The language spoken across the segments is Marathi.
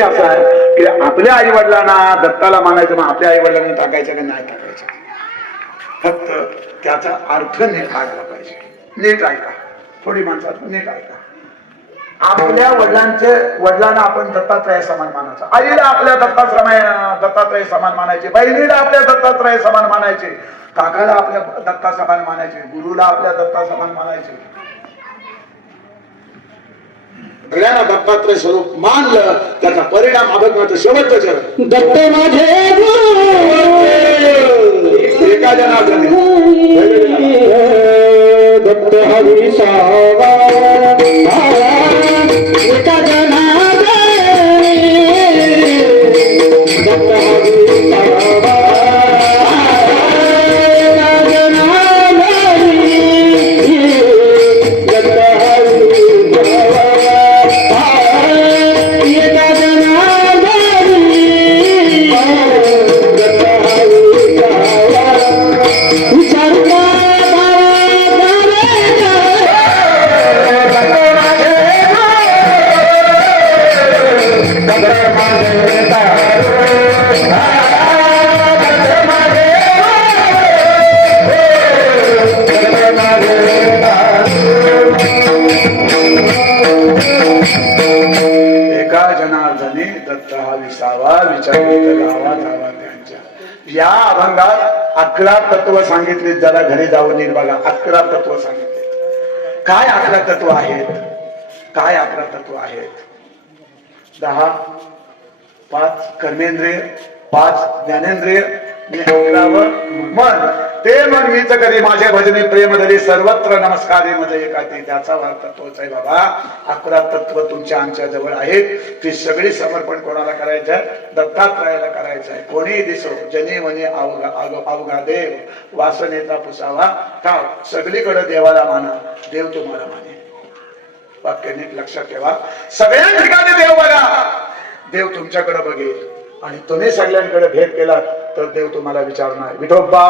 असं आहे की आपल्या आई वडिलांना दत्ताला मानायचं मग आपल्या आई वडिलांना टाकायचं का नाही टाकायचं? फक्त त्याचा अर्थ नीट ऐकला पाहिजे. नीट ऐका. थोडी माणसात नीट ऐका. आपल्या वडिलांचे वडिलांना आपण दत्तात्रय समान मानायचं. आईला आपल्या दत्ताश्रमाय दत्तात्रय समान मानायचे. बहिणीला आपल्या दत्तात्रय समान मानायचे. काकाला आपल्या दत्ता समान मानायचे. गुरुला आपल्या दत्ता समान मानायचे. सगळ्यांना दत्तात्रय स्वरूप मानलं त्याचा परिणाम अभंगाचं शेवटचं चरण. दत्त माझे एका जनार्दने दत्त हरी सावा. पाच कर्मेंद्रिय पाच ज्ञानेंद्रिय मन. ते मन मीच करी माझे भजने प्रेम धरी सर्वत्र नमस्कारे मध्ये त्याचा अर्थ तोच आहे बाबा अकरा तत्व तुमच्या आमच्या जवळ आहेत. ती सगळी समर्पण कोणाला करायचं आहे? दत्तात्रयाला करायचं आहे. कोणी दिसो जनी वने अवघा अवघा देव. वासनेचा पुसावा ठाव सगळीकडे देवाला माना. देव तुम्हाला माने वाक्य नीट लक्षात ठेवा. सगळ्या ठिकाणी देव बघा. देव तुमच्याकडे बघेल आणि तुम्ही सगळ्यांकडे भेट केला तर देव तुम्हाला विचारणार विठोबा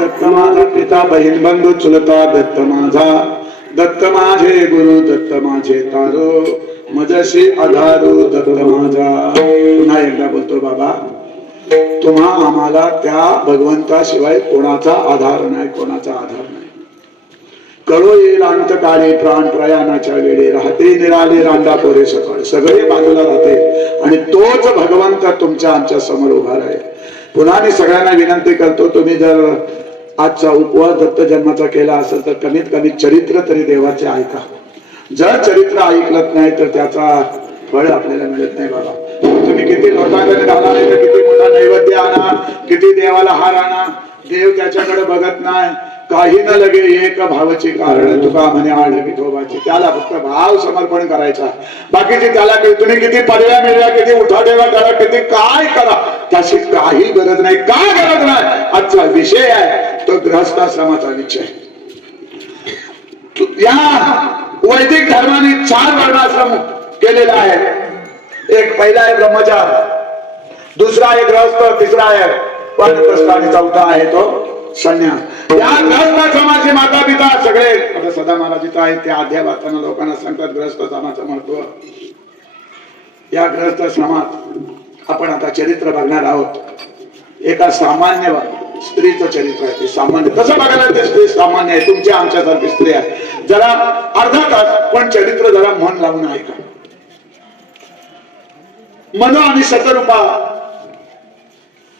दत्त माझा पिता बहीण बंधू चुलता दत्त माझा दत्त माझे गुरु दत्त माझे तारो। मजशी आधारू दत्त माझा पुन्हा एकदा बोलतो बाबा तुम्हा आम्हाला त्या भगवंताशिवाय कोणाचा आधार नाही कोणाचा आधार नाही. कळो येईल अंतकाळी प्राण प्रयाणाच्या वेळी. राहते निराले रांडा पोरे सकाळ. सगळे बाजूला राहते. आणि तोच भगवंत तुमच्या आमच्यासमोर उभा राहील. पुन्हा मी सगळ्यांना विनंती करतो तुम्ही जर आजचा उपवास दत्त जन्माचा केला असेल तर कमीत कमी चरित्र तरी देवाचे ऐका. जर चरित्र ऐकलत नाही तर त्याचा फळ आपल्याला मिळत नाही बाबा. तुम्ही किती लोकांकडे घाला नाही तर किती मोठा नैवेद्य आणा किती देवाला हार आणा देव त्याच्याकडे बघत नाही. काही न लगे एक भावाची कारण तुका म्हणे आड त्याला फक्त भाव समर्पण करायचा. बाकीचे त्याला तुम्ही किती पडव्या मिळव्या किती उठाठेवा करा किती काय करा. त्याची काही गरज नाही. काय गरज नाही? आजचा विषय आहे. तो ग्रहस्थाश्रमाचा विषय या वैदिक धर्माने चार वर्णाश्रम केलेला आहे एक पहिला आहे ब्रह्मचार. दुसरा आहे ग्रहस्थ तिसरा आहे वानप्रस्थ आणि चौथा आहे तो. संन्यास या गृहस्थाश्रमाचे माता पिता सगळे आता सदा महाराज इथं आहेत ते आध्या वाचताना लोकांना सांगतात गृहस्थाश्रमाचं महत्त्व. या गृहस्थाश्रमात आपण आता चरित्र बघणार आहोत. एका सामान्य स्त्रीचं चरित्र आहे ते सामान्य तसं बघायला ते स्त्री सामान्य आहे? तुमच्या आमच्यासारखी स्त्री आहे. जरा अर्धा तास पण चरित्र जरा मन लावून ऐका. मनो आणि सतरूपा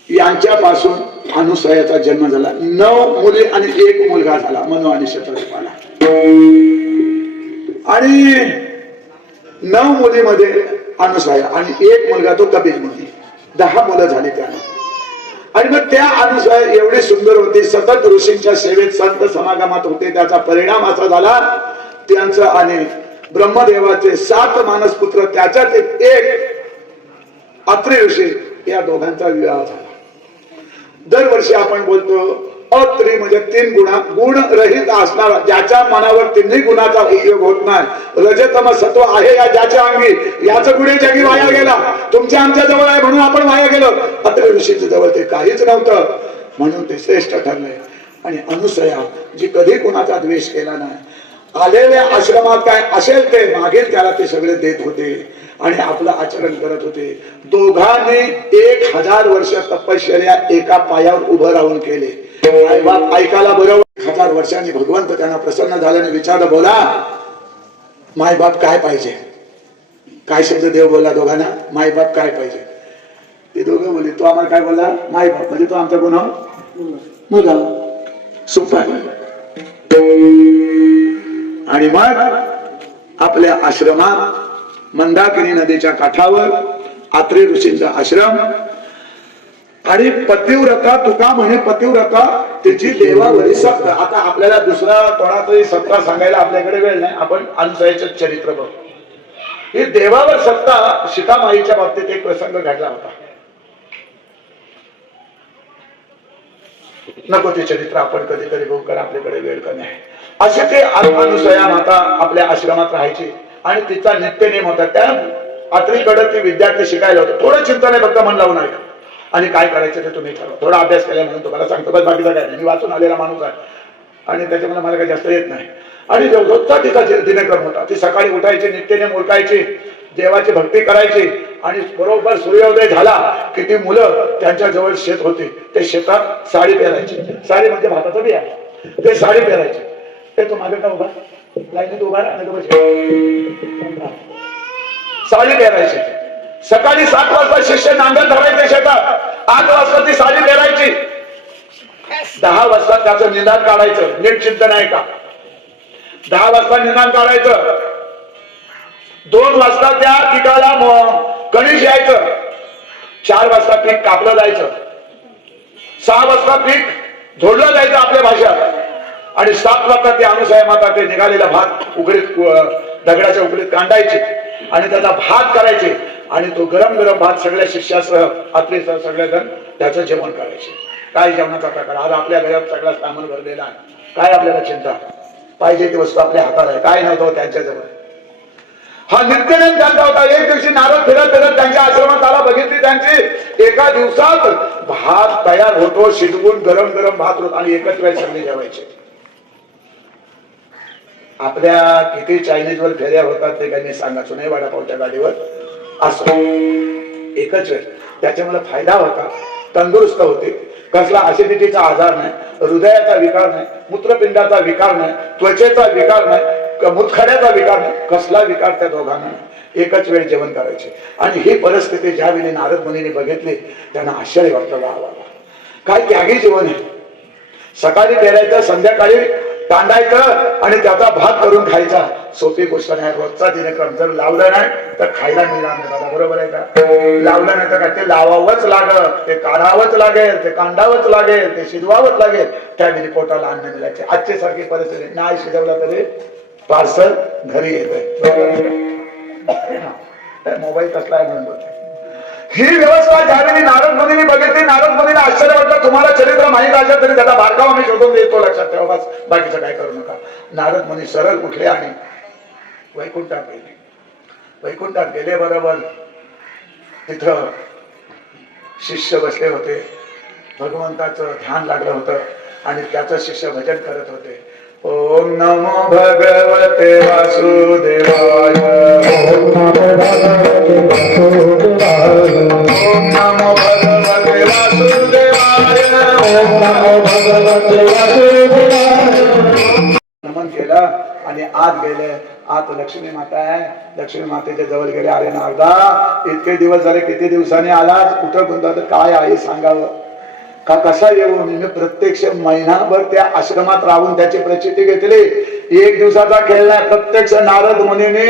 यांच्यापासून अनुसयाचा जन्म झाला. नऊ मुली आणि एक मुलगा झाला मनो आणि शतरूपाला आणि नऊ मुलीमध्ये अनुसया आणि एक मुलगा तो कपिल मुली दहा मुलं झाली त्याला आणि मग त्या अनुसया एवढी सुंदर होती सतत ऋषींच्या सेवेत संत समागमात होते त्याचा परिणाम असा झाला त्यांचं आणि ब्रह्मदेवाचे सात मानस पुत्र त्याच्यात एक एक अत्रे ऋषी या दोघांचा विवाह झाला. दरवर्षी आपण बोलतो अत्री म्हणजे तीन गुणा गुण रहित असणारा ज्याच्या मनावर तिन्ही गुणाचा उपयोग होत नाही. रजतम सत्व आहे या ज्याच्या अंगी याच गुण जगी वाया गेला. तुमच्या आमच्या जवळ आहे म्हणून आपण वाया गेलो. अत्रे ऋषीच्या जवळ ते काहीच नव्हतं. म्हणून ते श्रेष्ठ ठरले. आणि अनुसया जी कधी कुणाचा द्वेष केला नाही. आलेल्या आश्रमात काय असेल ते मागेल त्याला ते सगळे देत होते. आणि आपलं आचरण करत होते. दोघांनी एक हजार वर्ष तपश्चर्या एका पायावर उभं राहून केले. बाप ऐकायला बरोबर एक हजार वर्षांनी भगवंत त्यांना प्रसन्न झाल्याने विचारलं बोला माय बाप काय पाहिजे? काय शब्द देव बोलला दोघांना? माय बाप काय पाहिजे? ते दोघं बोलले तो आम्हाला काय बोलला? माय बाप म्हणजे तो आमचा गुन्हा मुला सोपा आणि मग आपल्या आश्रमात मंदाकिनी नदीच्या काठावर आत्रे ऋषींचा आश्रम. आणि पतिव्रता तुका म्हणे पतिव्रता तिची देवावरी सत्ता आता आपल्याला दुसरा कोणाचाही सत्ता सांगायला आपल्याकडे वेळ नाही. आपण अनुसयाचं चरित्र बघू. ही देवावर सत्ता सीतामाईच्या बाबतीत एक प्रसंग घडला होता. नको ते चरित्र आपण कधी कधी बघू कारण आपल्याकडे वेळ कमी आहे. असे ते अनुसया माता आपल्या आश्रमात राहायची. आणि तिचा नित्य नेम होता. त्या आत्रीकडे ती विद्यार्थी शिकायला होते. थोडं चिंतन नाही फक्त मन लावून ऐका. आणि काय करायचं ते तुम्ही ठरवा. थोडा अभ्यास केला म्हणून तुम्हाला सांगतो. बस बाकीचा काय मी वाचून आलेला माणूस आहे. आणि त्याच्यामुळे मला काही जास्त येत नाही. आणि जो- रोजचा तिचा दिनक्रम होता ती सकाळी उठायची नित्यनेम उरकायची देवाची भक्ती करायची आणि बरोबर सूर्योदय झाला की ती मुलं त्यांच्या जवळ शेत होते. ते शेतात साडी पेरायची. साडी म्हणजे भाताचं बिया. ते साडी पेरायचे. ते तो मागे का उभा? लाईनीत उभा राहा, साडी पेरायची. सकाळी सात वाजता शिष्य नांगर धरायचे शेतात. आठ वाजता ती साडी पेरायची. दहा वाजता त्याचं निदान काढायचं. नीट चिंतन आहे का? दहा वाजता निदान काढायचं. दोन वाजता त्या पिकाला म- कणीस यायचं. चार वाजता पीक कापलं जायचं. सहा वाजता पीक झोडलं जायचं आपल्या भाषेत. आणि सात वाजता ते अनुसया माता ते निघालेला भात उघडीत दगडाच्या उकडीत कांडायचे आणि त्याचा भात करायचे आणि तो गरम गरम भात सगळ्या शिष्यासह आत्रीसह सगळेजण त्याचं जेवण करायचे. काय जेवणाचा प्रकार? आज आपल्या घरात सगळा सामान भरलेला आहे. काय आपल्याला चिंता? पाहिजे ती वस्तू आपल्या हातात आहे. काय नव्हतं त्यांच्याजवळ. हा नित्यनेम त्यांचा होता. एक दिवशी नारद फिरत फिरत त्यांच्या आश्रमात आला. बघितली त्यांची. एका दिवसात भात तयार होतो शिजवून गरम गरम भात होत आणि एकत्र सगळे जेवायचे. आपल्या किती चायनीज वर फेऱ्या होतात ते काही मी सांगा. सुने वाडापावच्या गाडीवर असो एकच वेळ. त्याच्यामुळे फायदा होता. तंदुरुस्त होते. कसला असिडिटीचा आजार नाही. हृदयाचा विकार नाही. मूत्रपिंडाचा विकार नाही. त्वचेचा विकार नाही. मुतखड्याचा विकार नाही. कसला विकार त्या दोघांना एकच वेळ जेवण करायचे. आणि ही परिस्थिती ज्यावेळी नारद मुनीने बघितली त्यांना आश्चर्य वाटलं. वा काय त्यागी जीवन आहे? सकाळी पेरायचं संध्याकाळी कांडायचं आणि त्याचा भात करून खायचा. सोपी गोष्ट नाही रोजचा दिनक्रम. जर लावलं नाही तर खायला मिळणार नाही बरोबर आहे का? लावलं नाही तर काय? ते लावावंच लागत ते काढावंच लागेल ते कांडावंच लागेल ते शिजवावंच लागेल. त्यावेळी पोटाला अन्न मिळायचे. आजची सारखी परिस्थिती नाही शिजवलं तरी पार्सल घरी येत मोबाईल कसला आहे म्हणून बोलतोय. ही व्यवस्था ज्यावेळी नारद मुनीने बघितली नारद मुनीला आश्चर्य वाटलं. तुम्हाला चरित्र माहीत असेल तरी त्याचा बारकाव मी शोधून देतो लक्षात ठेवा बस. बाकीचं काय करू नका. नारद मुनी सरळ उठले आणि वैकुंठात गेले. वैकुंठात गेले बरोबर. तिथं शिष्य बसले होते. भगवंताचं ध्यान लागलं होतं आणि त्याचं शिष्य भजन करत होते. ओम नमो भगवते वासुदेवाय। ओम नमो भगवते वासुदेवाय। ओम नमो भगवते वासुदेवाय। ओम नमो भगवते वासुदेवाय। नमन केलं आणि आत गेले. आत लक्ष्मी माता आहे. लक्ष्मी मातेच्या जवळ गेले. अरे नारदा इतके दिवस झाले किती दिवसांनी आलात? कुठं गुंतवत काय आहे सांगावं? का कसा येऊन मी प्रत्यक्ष महिनाभर त्या आश्रमात राहून त्याचे प्रचिती घेतले? एक दिवसाचा खेळला प्रत्यक्ष नारद मुनीने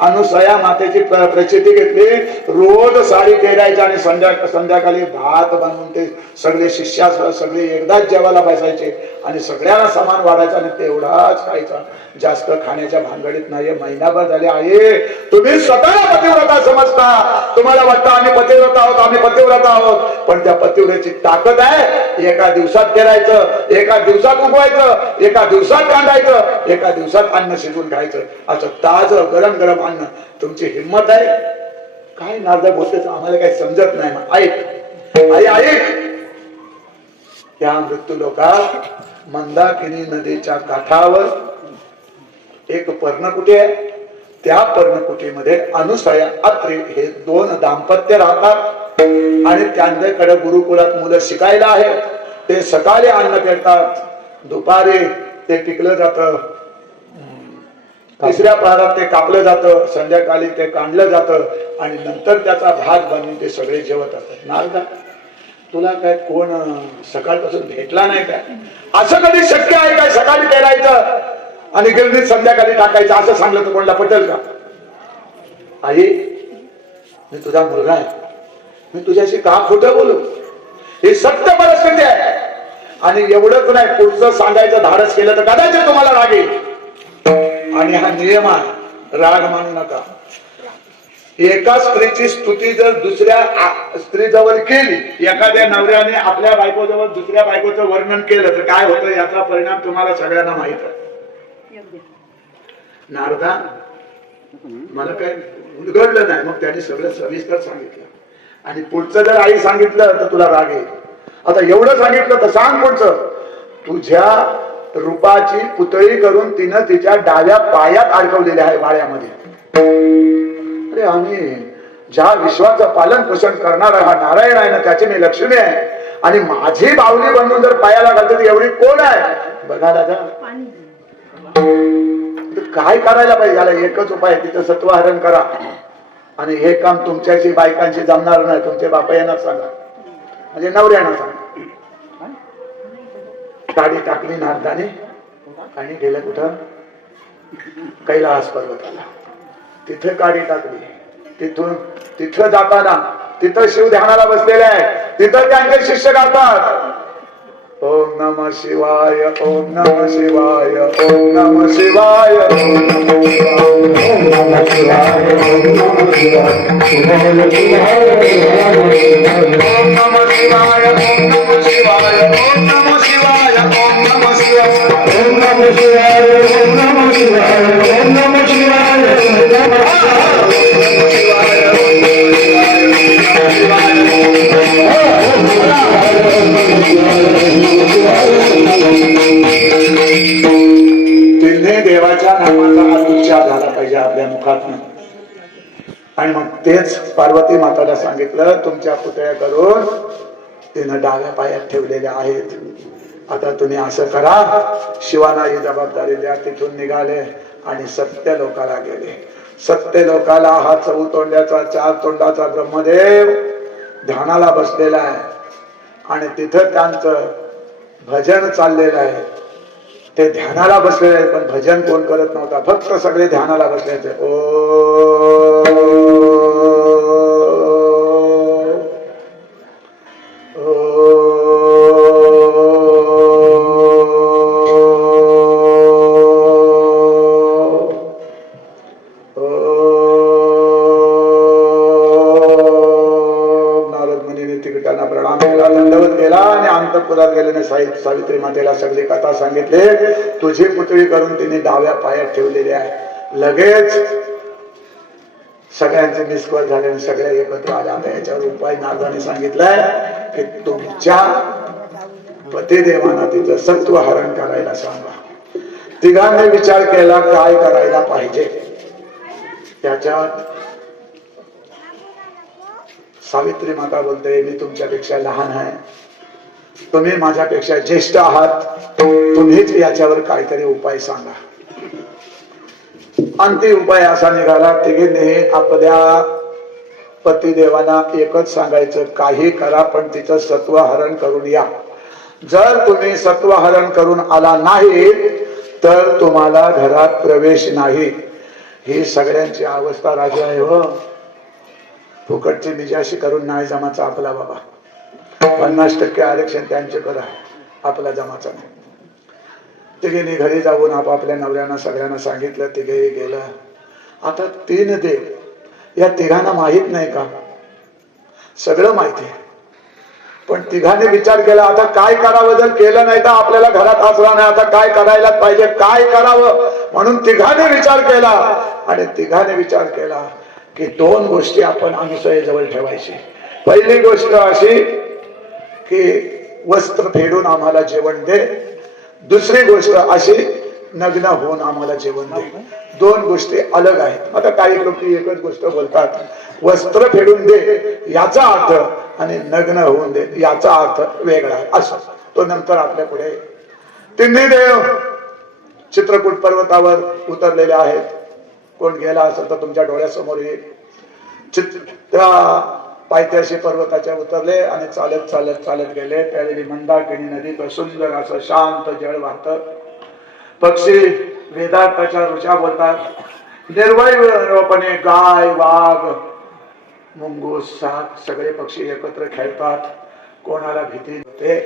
अनुसया मातेची प्रचिती घेतली. रोज साडी फेरायची आणि संध्या संध्याकाळी भात बनवून ते सगळे शिष्या सगळे एकदाच जेवायला बसायचे आणि सगळ्यांना समान वाढायचा आणि तेवढाच खायचा. जास्त खाण्याच्या भानगडीत नाहीये. महिनाभर झाले. आहे तुम्ही स्वतःला पतिव्रता समजता. तुम्हाला वाटतं आम्ही पतिव्रत आहोत आम्ही पतिव्रत आहोत. पण त्या पतिव्रतेची ताकद आहे. एका दिवसात खेळायचं एका दिवसात उगवायचं एका दिवसात कांडायचं एका दिवसात अन्न शिजवून खायचं असं ताज गरम गरम अन्न. तुमची हिंमत आहे? काय नारदा बोलतेच आम्हाला काही समजत नाही. ना ऐक. आई ऐक. त्या मृत्यू लोकात मंदाकिनी नदीच्या काठावर एक पर्णकुटी आहे? त्या पर्णकुटीमध्ये अनुसया अत्रे हे दोन दाम्पत्य राहतात. आणि त्यांच्याकडे गुरुकुलात मुलं शिकायला आहेत. ते सकाळी अन्न पेरतात. दुपारी ते पिकलं जातं. तिसऱ्या प्रहारात ते कापलं जातं संध्याकाळी ते काढलं जातं आणि नंतर त्याचा भाग बनवून ते सगळे जेवत असतात. नारदा तुला काय कोण सकाळपासून भेटला नाही काय? असं कधी शक्य आहे काय? सकाळी पेरायचं आणि गिरणीत संध्याकाळी टाकायचं असं सांगलं तर कोणाला पटेल का? आई मी तुझा मुलगा आहे. मी तुझ्याशी का खोटं बोलू? ही सत्य परिस्थिती आहे. आणि एवढंच नाही पुढचं सांगायचं धाडस केलं तर कदाचित तुम्हाला लागेल. आणि हा नियम आहे राग मानू नका. एका स्त्रीची स्तुती जर दुसऱ्या स्त्री स्त्रीजवळ केली एखाद्या नवऱ्याने आपल्या बायकोजवळ दुसऱ्या बायकोचं वर्णन केलं तर काय होतं? याचा परिणाम तुम्हाला सगळ्यांना माहीत आहे. नारदा मला काय उलगडलं नाही. मग त्याने सगळं सविस्तर सांगितलं. आणि पुढचं जर आई सांगितलं तर तुला राग येईल. आता एवढं सांगितलं तर सांग पुढचं. तुझ्या रूपाची पुतळी करून तिनं तिच्या डाव्या पायात अडकवलेली आहे वाड्यामध्ये. अरे आम्ही ज्या विश्वाचं पालन पोषण करणारा हा नारायण आहे ना त्याची मी लक्ष्मी आहे. आणि माझी बावली बनवून जर पायाला घालते एवढी कोण आहे? बघा दादा. काय करायला पाहिजे? याला एकच उपाय तिथं सत्वहरण करा. आणि हे काम तुमच्याशी बायकांशी जमणार नाही. तुमचे बापा यांना सांगा. म्हणजे नवऱ्यानं सांगा. साडी टाकली नारदाने आणि गेलं कुठं? कैलास पर्वताला. तिथे काडी टाकली. तिथून तिथं जाताना तिथं शिव ध्यानाला बसलेले आहे. तिथं त्यांचे शिष्य गातात. ओम नम शिवाय ओम नम शिवाय. ओम नम शिवाय ओम नमः शिवाय. ओम नमः शिवाय. तेच पार्वती माताला सांगितलं तुमच्या पुतळ्या करून तिनं डाव्या पायात ठेवलेल्या आहेत. आता तुम्ही असं करा शिवाला ही जबाबदारी द्या तिथून निघाले आणि सत्य लोकाला गेले. सत्य लोकाला हा चौ तोंडाचा चार तोंडाचा ब्रह्मदेव ध्यानाला बसलेला आहे. आणि तिथं त्यांचं भजन चाललेलं आहे. ते ध्यानाला बसलेले आहे पण भजन कोण करत नव्हता. फक्त सगळे ध्यानाला बसल्याचे ओ अंतपुरात सावित्री मातेला सगळी कथा सांगितले. तुझी पुतळी करून तिने डाव्या पायात ठेवलेली आहे. लगेच सगळ्यांचे मिस कॉल झाले आणि सगळे एकत्र आले. आता याच्यावर उपाय नागाने सांगितलंय की तुमच्या पतिदेवांना तिचं सत्व हरण करायला सांगा. तिघांनी विचार केला काय करायला पाहिजे? त्याच्यात सावित्री माता बोलते मी तुमच्यापेक्षा लहान आहे. तुम्ही माझ्यापेक्षा ज्येष्ठ आहात तुम्हीच याच्यावर काहीतरी उपाय सांगा. अंतिम उपाय असा निघाला तिघींनी आपल्या पतिदेवांना एकच सांगायचं काही करा पण तिचं सत्व हरण करून या. जर तुम्ही सत्व हरण करून आला नाही तर तुम्हाला घरात प्रवेश नाही. ही सगळ्यांची अवस्था राजा आहे हो. फुकटची निजाशी करून नाही जमाचा आपला बाबा. पन्नास टक्के आरक्षण त्यांचे आहे. आपला जमाचा नाही. तिघेने घरी जाऊन आपापल्या नवऱ्यांना सगळ्यांना सांगितलं तिघे गेलं. आता तीन देव. या तिघांना माहीत नाही का? सगळं माहिती आहे. पण तिघांनी विचार केला आता काय करावं जर केलं नाही तर आपल्याला घरात असला नाही. आता काय करायला पाहिजे? काय करावं? म्हणून तिघांनी विचार केला. आणि तिघांनी विचार केला की दोन गोष्टी आपण अनुसयेजवळ ठेवायची. पहिली गोष्ट अशी की वस्त्र फेडून आम्हाला जेवण दे. दुसरी गोष्ट अशी नग्न होऊन आम्हाला जेवण दे. दोन गोष्टी अलग आहेत. आता काही लोक एकच गोष्ट बोलतात. वस्त्र फेडून दे याचा अर्थ आणि नग्न होऊन दे याचा अर्थ वेगळा आहे. असं. तो नंतर आपल्या पुढे तिन्ही देव चित्रकूट पर्वतावर उतरलेले आहेत. कोण गेला असेल तर तुमच्या डोळ्यासमोर येईल चित्र त्या पायथ्याशी पर्वताच्या उतरले आणि चालत चालत चालत गेले. त्यावेळी मंदाकिनी नदीत सुंदर असं शांत जळ वाहत. पक्षी वेदांताच्या ऋषा बोलतात निर्वयपणे गाय वाघ मुंगूस साप सगळे पक्षी एकत्र खेळतात. कोणाला भीती होते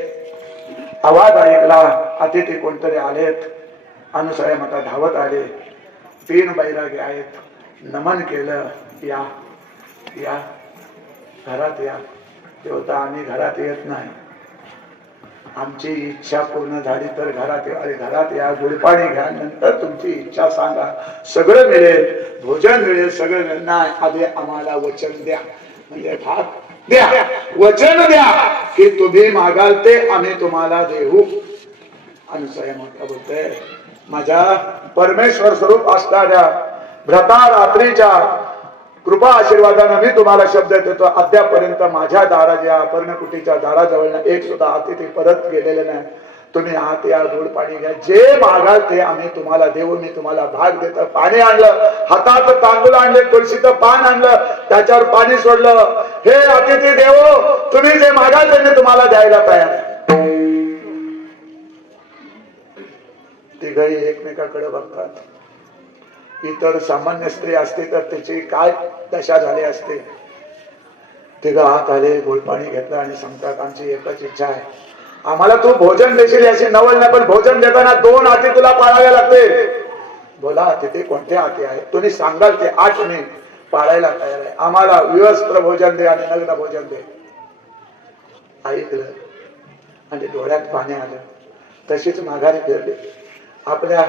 आवाज ऐकला अतिथी कोणतरी आलेत. अनुसया मता धावत आले. तीन बैरागे आहेत. नमन केलं या या घरात या. तेव्हा आम्ही घरात येत नाही. आमची इच्छा पूर्ण झाली तर घरात या. अरे घरात या गुळपाणी घ्या. नंतर तुमची इच्छा सांगा. सगळं मिळेल. भोजन मिळेल सगळं मिळेल. नाही आधी आम्हाला वचन द्या. म्हणजे भाग द्या. वचन द्या. की तुम्ही मागाल ते आम्ही तुम्हाला देऊ. अनुसया माता बोलते माझ्या परमेश्वर स्वरूप असणाऱ्या भ्रता रात्रीच्या कृपा आशीर्वादानं मी तुम्हाला शब्द देतो. अद्यापर्यंत माझ्या दाराच्या पर्णकुटीच्या दाराजवळ एक सुद्धा अतिथी परत गेलेले नाही. तुम्ही आत या गोड पाणी घ्या. जे मागाल ते आम्ही तुम्हाला देऊ. मी तुम्हाला भाग देत. पाणी आणलं. हातात तांदूळ आणले तुळशीचं पान आणलं. त्याच्यावर पाणी सोडलं. हे अतिथी देवो तुम्ही जे मागाल ते मी तुम्हाला द्यायला तयार आहे. तिघही एकमेकाकडे बघतात. इतर सामान्य स्त्री असते तर त्याची काय दशा झाली असते? तिघं आत आले गोळपाणी घेतलं आणि सांगतात आमची एकच इच्छा आहे. आम्हाला तू भोजन देशील याची नवल नाही पण भोजन देताना दोन हाती तुला पाळावे लागते बोला तिथे कोणते हाती आहे? तुम्ही सांगाल ते आठ मी पाळायला तयार आहे. आम्हाला विवस्त्र भोजन दे आणि नग्न भोजन दे. ऐकलं आणि डोळ्यात पाणी आलं. तशीच माघारी फिरली. आपल्या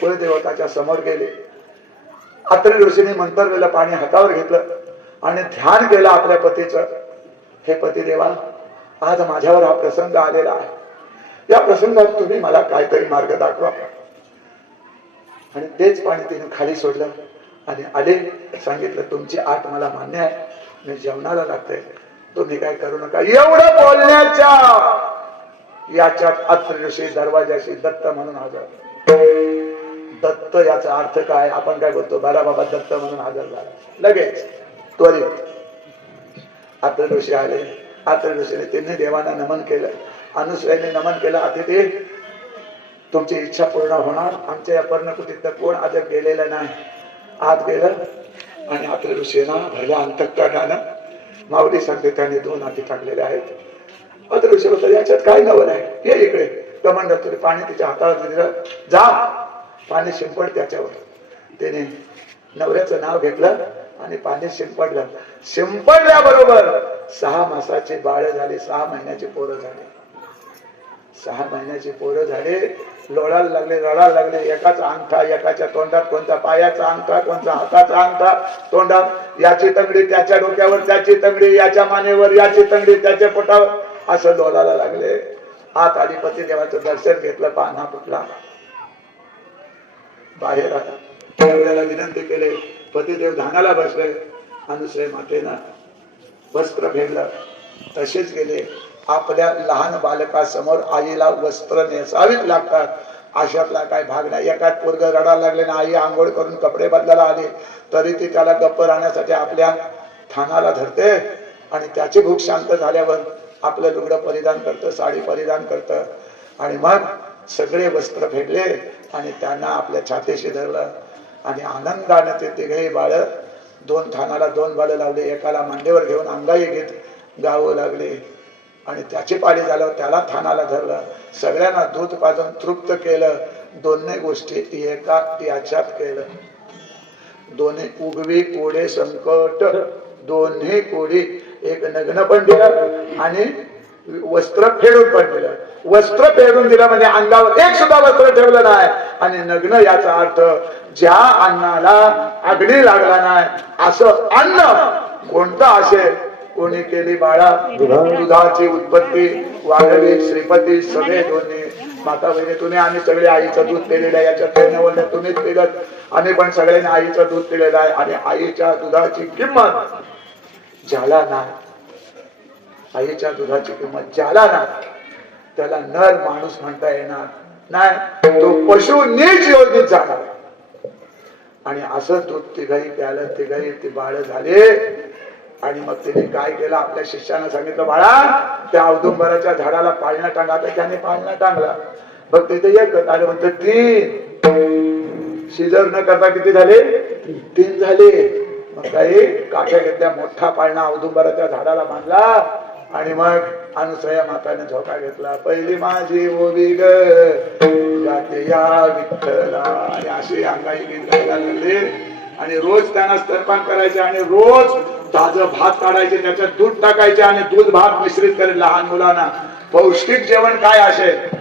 कुलदेवताच्या समोर गेले. अत्र ऋषीने मंतरलेलं पाणी हातावर घेतलं आणि ध्यान केलं आपल्या पतीचं. हे पती देवा आज माझ्यावर हा प्रसंग आलेला आहे. या प्रसंगात तुम्ही मला काहीतरी मार्ग दाखवा. आणि तेच पाणी तिने खाली सोडलं आणि आले सांगितलं तुमची आठ मला मान्य आहे. मी जेवणाला लागते तुम्ही काय करू नका. एवढं बोलण्याच्या याच्यात अत्र ऋषी दरवाजाशी दत्त म्हणून हजर. दत्त याचा अर्थ काय? आपण काय बोलतो? बरा बाबा दत्त म्हणून हजर झाला. लगेच त्वरित अत्र ऋषी आले. आत्र ऋषीने त्यांनी देवांना नमन केलं. अनुसयाने नमन केलं. अतिथी तुमची इच्छा पूर्ण होणार. आमच्या या पर्णकुटीत कोण आज गेलेलं नाही. आत गेलं आणि अत्र ऋषीना भरल्या अंतकरणानं माऊली सांगते त्याने दोन हाती टाकलेले आहेत. अत्र ऋषी याच्यात काय नवल आहे? ये इकडे. कमंड तुझे पाणी तिच्या हातावर दिलं. जा. पाणी शिंपड त्याच्यावर. त्याने नवऱ्याचं नाव घेतलं आणि पाणी शिंपडलं. शिंपडल्याबरोबर सहा मासाची बाळ झाली सहा महिन्याची पोरं झाली. सहा महिन्याची पोरं झाले लोळायला लागले रडायला लागले. एकाचा अंगठा एकाच्या तोंडात कोणता पायाचा अंगठा कोणता हाताचा अंगठा तोंडात याची तंगडी त्याच्या डोक्यावर त्याची तंगडी याच्या मानेवर याची तंगडी त्याच्या पोटावर. असं लोळायला लागले. आत आली पती देवाचं दर्शन घेतलं पान्हा फुटला. बाहेर आला. नवऱ्याला विनंती केले पतिदेव धानाला बसले अनुसरे मातेनं वस्त्र फेडलं. तसेच गेले. आपल्या लहान बालकासमोर आईला वस्त्र नेसावीच लागतात. अशातला काय भाग नाही. एकाच पोरग रडायला लागले ना आई आंघोळ करून कपडे बदलायला आले. तरी ती त्याला गप्प राहण्यासाठी आपल्या थानाला धरते आणि त्याची भूक शांत झाल्यावर आपलं लुगडं परिधान करतं साडी परिधान करतं. आणि मग सगळे वस्त्र फेडले आणि त्यांना आपल्या छातीशी धरलं. आणि आनंदाने ते तिघे बाळ दोन थानाला दोन बाळ लावले. एकाला मांडीवर घेऊन अंगाई घेत गावं लागले. आणि त्याची पाळी झालं त्याला थानाला धरलं. सगळ्यांना दूध पाजून तृप्त केलं. दोन्ही गोष्टी एका याच्यात केलं. दोन्ही उगवी कोडे संकट. दोन्ही कोडी एक नग्न पण आणि वस्त्र फेडून पण दिलं. वस्त्र फेडून दिलं म्हणजे अंगावर एक सुद्धा वस्त्र ठेवलं नाही. आणि नग्न याचा अर्थ ज्या अन्नाला अग्नी लागला नाही असं अन्न कोणतं असेल? कोणी केली बाळा? दुधाची उत्पत्ती वाढवी श्रीपती सगळे दोन्ही माता बहिणी तुम्ही आम्ही सगळे आईचं दूध पिलेलं आहे. याच्या पेण्यावर तुम्हीच पिलत. आम्ही पण सगळ्यांनी आईचं दूध पिलेलं आहे. आणि आईच्या दुधाची किंमत ज्याला नाही. आईच्या दुधाची किंमत ज्याला ना त्याला नर माणूस म्हणता येणार नाही. तो पशु नीच योजित जाणार. आणि असं दूध तिघाई प्यालं तिघाई ती बाळ झाले. आणि मग तिने काय केलं? आपल्या शिष्यानं सांगितलं बाळा त्या औदुंबराच्या झाडाला पाळणा टांगा. तर त्याने पाळणा टांगला. बघ तिथे एक आलं म्हणतं तीन. शिजर न करता किती झाले? तीन झाले. मग काही काठ्या घेतल्या मोठा पाळणा औदुंबराच्या झाडाला बांधला. आणि मग अनुसया माताने झोका घेतला. पहिली माझी ओवी ग. गाते या विठ्ठला. आणि अशी अंगाई गीत गायला लागले. आणि रोज त्यांना स्तनपान करायचे आणि रोज ताजं भात काढायचे त्याच्यात दूध टाकायचे आणि दूध भात मिश्रित करेल लहान मुलांना. पौष्टिक जेवण काय असेल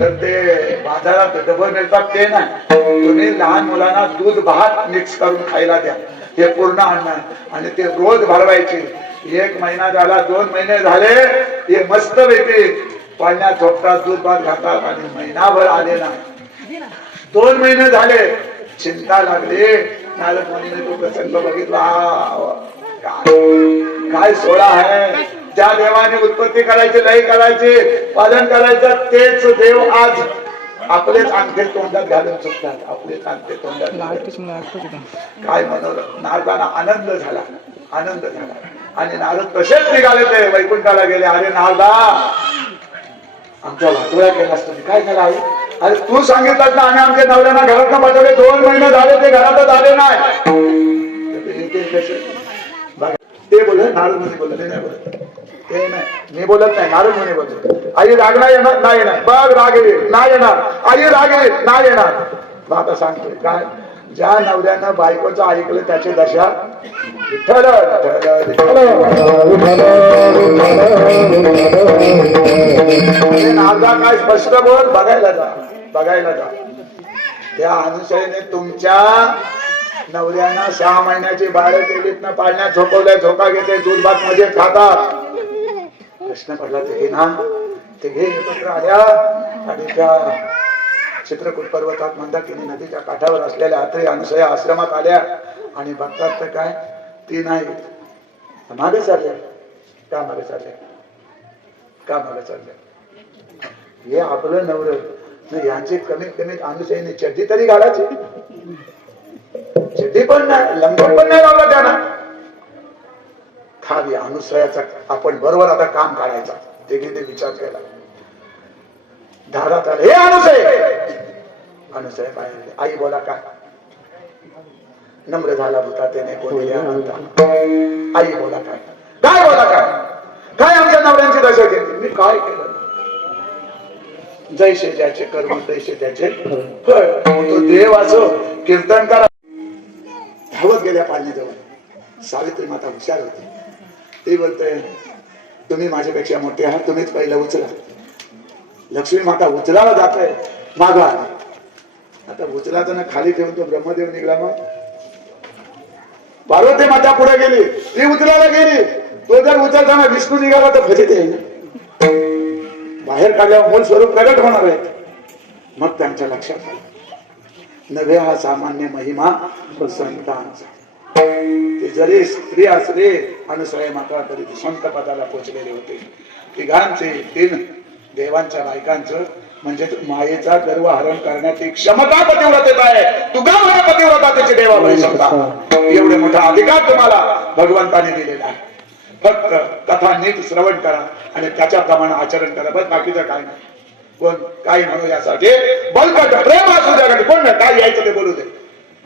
तर ते बाजारात डबल मिळतात ते नाही. तुम्ही लहान मुलांना दूध भात मिक्स करून खायला द्या. हे पूर्ण अन्न आणि ते रोज भरवायचे. एक महिना झाला दोन महिने झाले हे मस्त पैकी पाण्यात झोपतात दूध भात खातात आणि महिनाभर आले नाही दोन महिने झाले. चिंता लागली. नारद मुनीने तो प्रसंग बघितला. काय सोळा आहे. ज्या देवाने उत्पत्ती करायची लय करायची पालन करायचं तेच देव आज आपलेच अंगठे तोंडात घालून चुकतात आपलेच अंगठे तोंडात काय म्हणवलं नारदाना आनंद झाला. आनंद झाला. आणि नारद तसेच निघाले ते वैकुंठाला गेले? अरे नारदा आमच्या भातुळा केला असतो काय झालं आई? अरे तू सांगितलं ना आम्ही आमच्या नवऱ्यांना घरात पाठवले. दोन महिने झाले ते घरातच आले नाही. ते- ते ते बोल नारदमध्ये बोलले नाही बोलत. ते नाही. मी बोलत नाही नारद म्हणे बोलतो आई राग नाही येणार नाही येणार. बघ राग येईल नाही येणार. आई राग येईल नाही येणार. मग आता सांगतोय काय? ज्या नवऱ्यानं बायकोचं ऐकलं त्याची दशा विठ्ठल विठ्ठल, काय स्पष्ट बोल? बघायला जा बघायला जा. त्या अनुसरीने तुमच्या नवऱ्यांना सहा महिन्याची बाळ केलीत ना पाळण्यात झोपवल्या झोका घेते दूध भात मध्ये खातात. प्रश्न पडला ते घे ना ते घे एकत्र आल्या आणि त्या चित्रकूट पर्वतात मंदाकिनी नदीच्या काठावर असलेल्या अत्रे अनुसया आश्रमात आल्या. आणि बघतात तर काय? ती नाही. मागे चालले का मागे चालले का मागे चालले हे आपलं नवर. यांचे कमीत कमीत अनुसयीने चड्डी तरी घालायची. चड्डी पण नाही लंगोट पण नाही लावला त्यांना. खाली अनुसयाचा आपण बरोबर आता काम काढायचा. ते ते विचार केला. धारात आले हे अनुसय! अनुसय बाहेर आई बोला काय नम्र झाला होता त्याने बोलल्या आई बोला काय काय बोला काय काय आमच्या नवऱ्यांची दशा केली मी काय केलं जैसे ज्याचे कर्म तैसे त्याचे फळ तो देव असो कीर्तन करा धावत गेल्या पालण्याजवळ सावित्री माता हुशार होती ते बोलते तुम्ही माझ्यापेक्षा मोठे आहात तुम्हीच पहिलं उचला लक्ष्मी माता उचलायला जात आहे मागं आता उचला त्यांना खाली ठेवून तो ब्रह्मदेव निघला मग. पार्वती माता पुढे गेली. ती उचलायला गेली. तो जर उचलताना विष्णू निघाला तर फजित येईल बाहेर काढल्यावर मूल स्वरूप प्रगट होणार आहे. मग त्यांच्या लक्षात आलं. नव्हे हा सामान्य महिमा संतांचा. ते जरी स्त्री असले अनुसय माता तरी संत पदाला पोचलेले होते. तिघांचे तीन देवांच्या बायकांचं म्हणजे मायेचा गर्व हरण करण्याची क्षमता पतिव्रतेत आहे. तुका मला पतिव्रता त्याची देवाबाई समजा एवढे मोठा अधिकार तुम्हाला भगवंताने दिलेला आहे फक्त कथा नीट श्रवण करा आणि त्याच्याप्रमाणे आचरण करा. बस बाकीचं काय नाही. कोण काही म्हणू यासाठी? बलकट प्रेम असू द्या कोण नाही काय यायचं ते बोलू दे.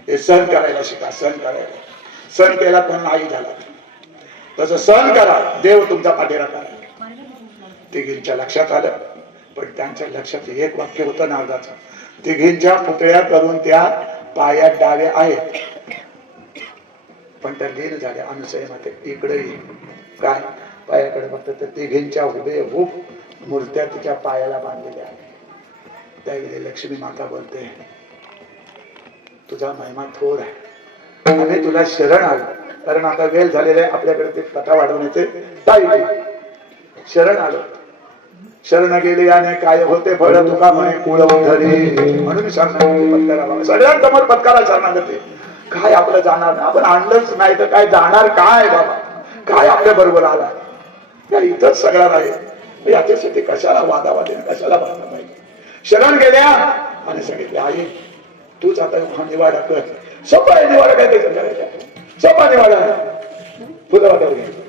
हे सहन करायला शिका सहन करायला. सहन केला पण आई झाला? तसं सहन करा देव तुमचा पाठीरा करा. तिघींच्या लक्षात आलं. पण त्यांच्या लक्षात एक वाक्य होतं नारदाचं. तिघींच्या पुतळ्या करून त्या पायात डावे आहेत. पण त्या लीन झाल्या. अनुसयमध्ये इकडे ये. काय? पायाकडे फक्त तर तिघींच्या हुबे हुब मूर्त्या तिच्या पायाला बांधलेल्या आहेत. त्यावेळी लक्ष्मी माता बोलते तुझा महिमा थोर आहे. आणि तुला शरण आलो. कारण आता वेळ झालेला आहे आपल्याकडे ते कथा वाढवण्याचे. शरण आलो. शरण गेले आणि काय होते फळ तुका म्हणे कुळ उद्धरी म्हणून शरणागती पत्करावा सगळ्यांसमोर पत्कारा शरणागती. काय आपलं जाणार? नाही आपण आणलंच नाही तर काय जाणार काय बाबा? काय आपल्या बरोबर आला? या इथंच सगळा नाही याच्यासाठी कशाला वादावादी कशाला भांडणं पाहिजे शरण गेल्या आणि सांगितले आई तूच आता हा निवाडा कर. सोपा निवाडा काय त्याचं सोपा निवाडा फुलं वाटायला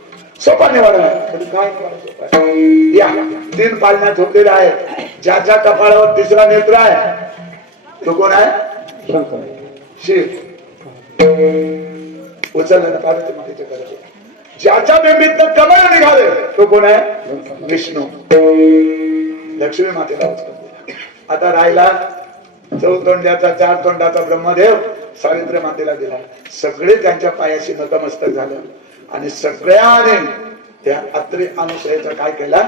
सोपा निवाडा. पण काय? या तीन पालण्या झोपलेल्या आहेत. ज्याच्या कपाळावर तिसरा नेत्र आहे तो कोण आहे? शिव. उचललं पार्वती मातेच्या घरात ज्याच्या निमित्त कमळ निघाले तो कोण आहे? विष्णू. लक्ष्मी मातेला उचलून आता राहिला चौतोंड्याचा चार तोंडाचा ब्रह्मदेव सावित्री मातेला दिला. सगळे त्यांच्या पायाशी नतमस्तक झालं. आणि सगळ्याने त्या अत्रे अनुसयाचा काय केला?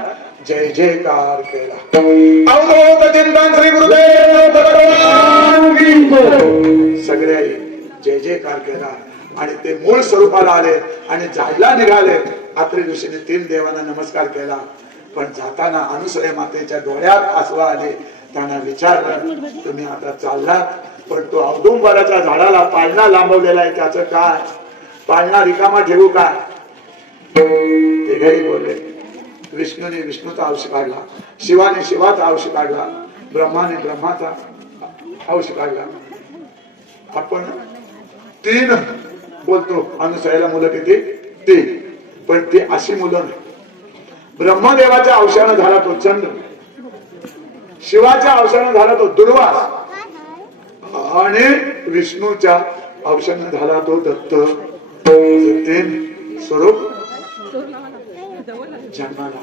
जय जयकार केला. चिंतन श्री गुरुदेव सगळ्या जय जयकार केला. आणि ते मूळ स्वरूपाला आले आणि जायला निघाले. आत्री ऋषीने तीन देवांना नमस्कार केला. पण जाताना अनुसरे मातेच्या डोळ्यात आसवा आले. त्यांना विचारलं तुम्ही आता चालला पण तो औदुंबराच्या झाडाला पाळणा लांबवलेला आहे त्याचं काय? पाळणा रिकामा ठेवू काय ते घरी बोलले विष्णूने विष्णूचा अंश काढला शिवाने शिवाचा अंश काढला ब्रह्माने ब्रह्माचा अंश काढला. आपण तीन बोलतो अनुसयाला मुलं किती? तीन. पण ती अशी मुलं नाही. ब्रह्मदेवाच्या अंशानं झाला तो चंद्र. शिवाच्या अंशानं झाला तो दुर्वास. आणि विष्णूच्या अंशानं झाला तो दत्त. स्वरूप जन्माला.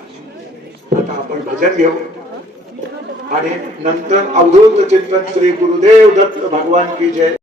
आता आपण भजन घेऊ. आणि नंतर अवधूत चिंतन श्री गुरुदेव दत्त भगवान की जय.